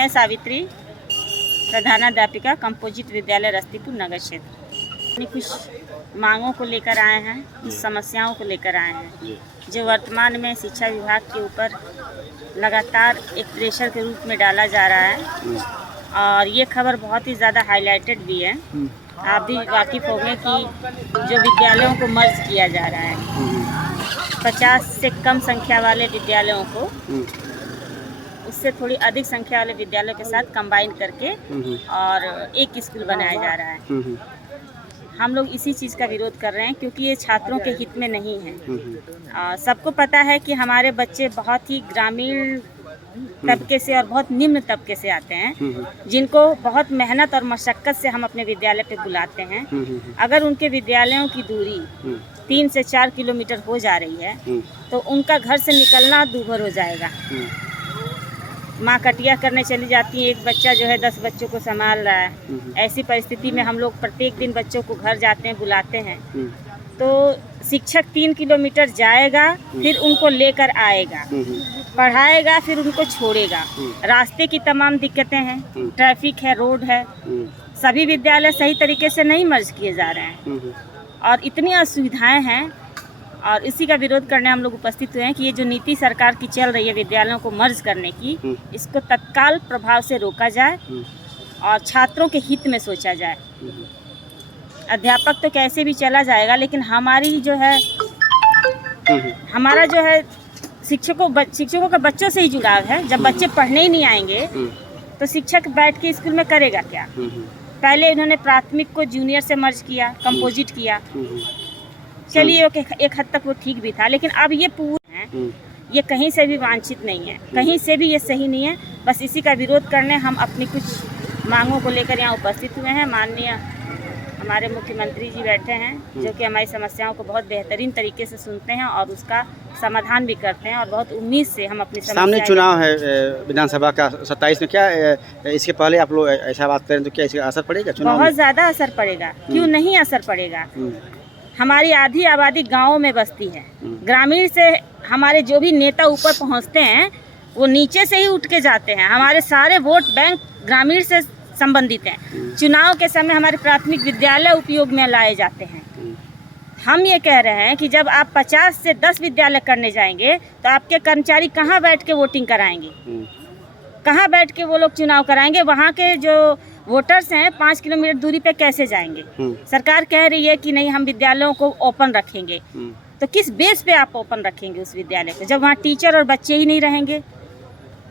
मैं सावित्री, प्रधानाध्यापिका, कंपोजिट विद्यालय रस्तीपुर नगर क्षेत्र। अपनी कुछ मांगों को लेकर आए हैं, कुछ समस्याओं को लेकर आए हैं जो वर्तमान में शिक्षा विभाग के ऊपर लगातार एक प्रेशर के रूप में डाला जा रहा है। और ये खबर बहुत ही ज़्यादा हाईलाइटेड भी है। आप भी वाकिफ़ होंगे कि जो विद्यालयों को मर्ज किया जा रहा है, 50 से कम संख्या वाले विद्यालयों को उससे थोड़ी अधिक संख्या वाले विद्यालयों के साथ कंबाइन करके और एक स्कूल बनाया जा रहा है। हम लोग इसी चीज़ का विरोध कर रहे हैं क्योंकि ये छात्रों के हित में नहीं है। सबको पता है कि हमारे बच्चे बहुत ही ग्रामीण तबके से और बहुत निम्न तबके से आते हैं, जिनको बहुत मेहनत और मशक्क़त से हम अपने विद्यालय पे बुलाते हैं। अगर उनके विद्यालयों की दूरी 3 से 4 किलोमीटर हो जा रही है तो उनका घर से निकलना दूभर हो जाएगा। माँ कटिया करने चली जाती है, एक बच्चा जो है 10 बच्चों को संभाल रहा है। ऐसी परिस्थिति में हम लोग प्रत्येक दिन बच्चों को घर जाते हैं, बुलाते हैं। तो शिक्षक 3 किलोमीटर जाएगा, फिर उनको लेकर आएगा, पढ़ाएगा, फिर उनको छोड़ेगा। रास्ते की तमाम दिक्कतें हैं, ट्रैफिक है, रोड है। सभी विद्यालय सही तरीके से नहीं मर्ज किए जा रहे हैं और इतनी असुविधाएं हैं। और इसी का विरोध करने हम लोग उपस्थित हुए हैं कि ये जो नीति सरकार की चल रही है विद्यालयों को मर्ज करने की, इसको तत्काल प्रभाव से रोका जाए और छात्रों के हित में सोचा जाए। अध्यापक तो कैसे भी चला जाएगा, लेकिन हमारी जो है हमारा जो है शिक्षकों का बच्चों से ही जुड़ाव है। जब बच्चे पढ़ने ही नहीं आएंगे तो शिक्षक बैठ के स्कूल में करेगा क्या। पहले इन्होंने प्राथमिक को जूनियर से मर्ज किया, कंपोजिट किया, चलिए एक हद तक वो ठीक भी था, लेकिन अब ये पूरा है, ये कहीं से भी वांछित नहीं है, कहीं से भी ये सही नहीं है। बस इसी का विरोध करने हम अपनी कुछ मांगों को लेकर यहाँ उपस्थित हुए हैं। माननीय हमारे मुख्यमंत्री जी बैठे हैं, जो कि हमारी समस्याओं को बहुत बेहतरीन तरीके से सुनते हैं और उसका समाधान भी करते हैं। और बहुत उम्मीद से हम अपनी सामने चुनाव है विधानसभा का 27 में, क्या इसके पहले आप लोग ऐसा बात करें तो क्या इसका असर पड़ेगा चुनाव में? बहुत ज़्यादा असर पड़ेगा। क्यों नहीं असर पड़ेगा। हमारी आधी आबादी गाँव में बसती है। ग्रामीण से हमारे जो भी नेता ऊपर पहुँचते हैं वो नीचे से ही उठ के जाते हैं। हमारे सारे वोट बैंक ग्रामीण से संबंधित हैं। चुनाव के समय हमारे प्राथमिक विद्यालय उपयोग में लाए जाते हैं। हम ये कह रहे हैं कि जब आप 50 से 10 विद्यालय करने जाएंगे तो आपके कर्मचारी कहाँ बैठ के वोटिंग कराएंगे, कहाँ बैठ के वो लोग चुनाव कराएंगे। वहाँ के जो वोटर्स हैं 5 किलोमीटर दूरी पे कैसे जाएंगे। सरकार कह रही है कि नहीं हम विद्यालयों को ओपन रखेंगे, तो किस बेस पे आप ओपन रखेंगे उस विद्यालय को जब वहाँ टीचर और बच्चे ही नहीं रहेंगे।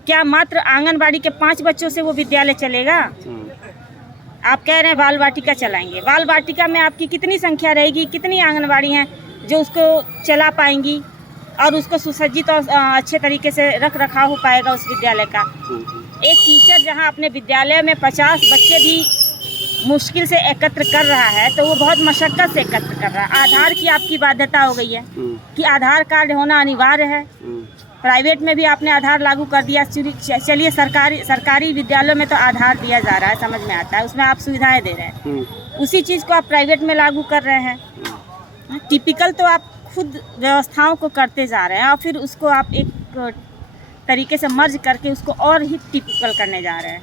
क्या मात्र आंगनबाड़ी के 5 बच्चों से वो विद्यालय चलेगा। आप कह रहे हैं बाल वाटिका चलाएंगे, बाल वाटिका में आपकी कितनी संख्या रहेगी, कितनी आंगनबाड़ी हैं जो उसको चला पाएंगी और उसको सुसज्जित और अच्छे तरीके से रख रखाव हो पाएगा उस विद्यालय का। एक टीचर जहां अपने विद्यालय में 50 बच्चे भी मुश्किल से एकत्र कर रहा है तो वो बहुत मशक्क़त से एकत्र कर रहा है। आधार की आपकी बाध्यता हो गई है कि आधार कार्ड होना अनिवार्य है। प्राइवेट में भी आपने आधार लागू कर दिया। चलिए सरकारी विद्यालयों में तो आधार दिया जा रहा है, समझ में आता है, उसमें आप सुविधाएं दे रहे हैं। उसी चीज़ को आप प्राइवेट में लागू कर रहे हैं। टिपिकल तो आप खुद व्यवस्थाओं को करते जा रहे हैं और फिर उसको आप एक तरीके से मर्ज करके उसको और ही टिपिकल करने जा रहे हैं।